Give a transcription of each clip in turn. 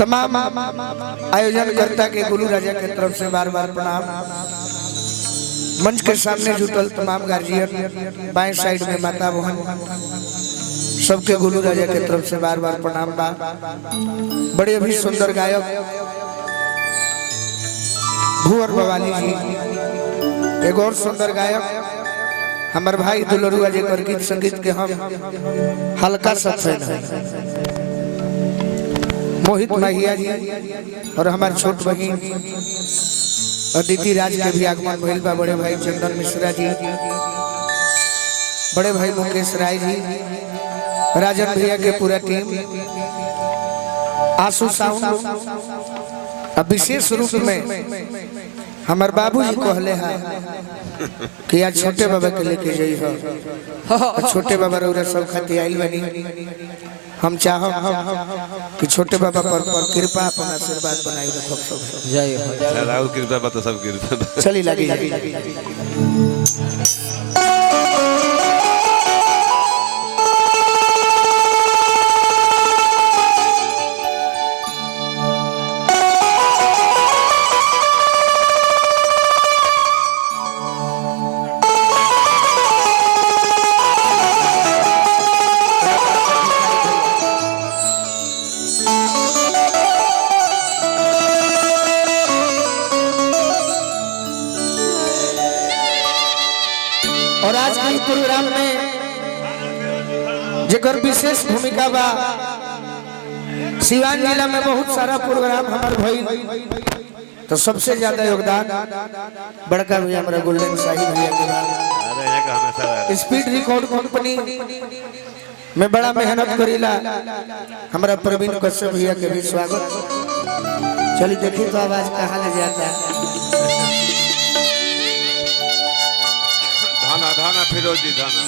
तमाम आयोजनकर्ता के गुरु राजा के तरफ से बार बार प्रणाम। मंच के सामने जुटल तमाम गार्जियन, बाएं साइड में माता बहन, सबके गुरु राजा के तरफ से बार बार प्रणाम बा। बड़े भी सुंदर गायक भुवर बवाली जी, एक और सुंदर गायक हमार भाई दुलरुआ जी कर गीत संगीत के हम हल्का सा फैन है मोहित माहिया जी, और हमारे छोट बहन अदिति राज के भी आगमन भइल बा। बड़े भाई चंदन मिश्रा जी, बड़े भाई मुकेश राय जी, राजन भैया के पूरा टीम, आंसू साउंड, अब विशेष रूप में हमार बाबूजी कहले हैं कि आज छोटे बाबा के लेके जाई हो। छोटे बाबा रउरा सब खाती आइल बनी, हम चाहो कि छोटे बाबा पर कृपा अपन आशीर्वाद बनाई रखो। सब जय हो, राहुल कृपा बता, सब कृपा चली लगी। और आज के प्रोग्राम में जेकर विशेष भूमिका बा, सिवान जिला में बहुत सारा प्रोग्राम हमार भइल, तो सबसे ज्यादा योगदान बड़का भैया हमारा गोल्डन शाही भैया के बा। स्पीड रिकॉर्ड कंपनी में बड़ा मेहनत करीला हमारा प्रवीण कश्यप भैया के भी स्वागत। चलिए देखिए तो आवाज कहाँ ले जाता है। धाना धाना फिरोजी धाना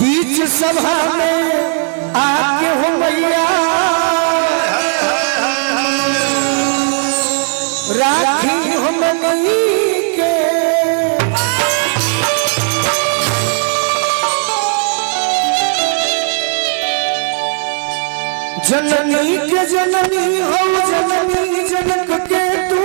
बीच सभा में आके हो मैया राखी हो मनी के, जननी के जननी हो, जननी जनक के तू,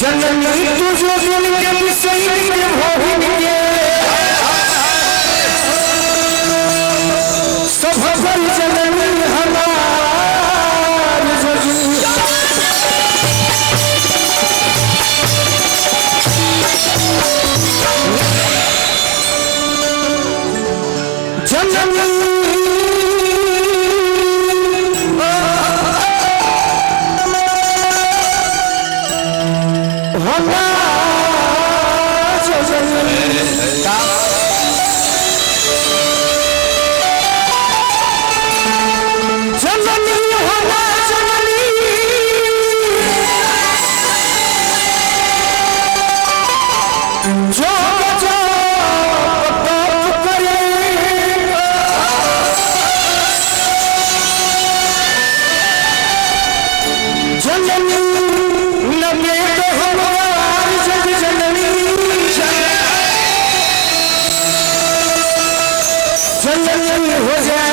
जननी तुझो दिल के विषय में भोग के सब जननी हमार होना जननी होना जननी जो जो पाप करेगा जननी लगे तो हमारी जग जननी जननी हो जाए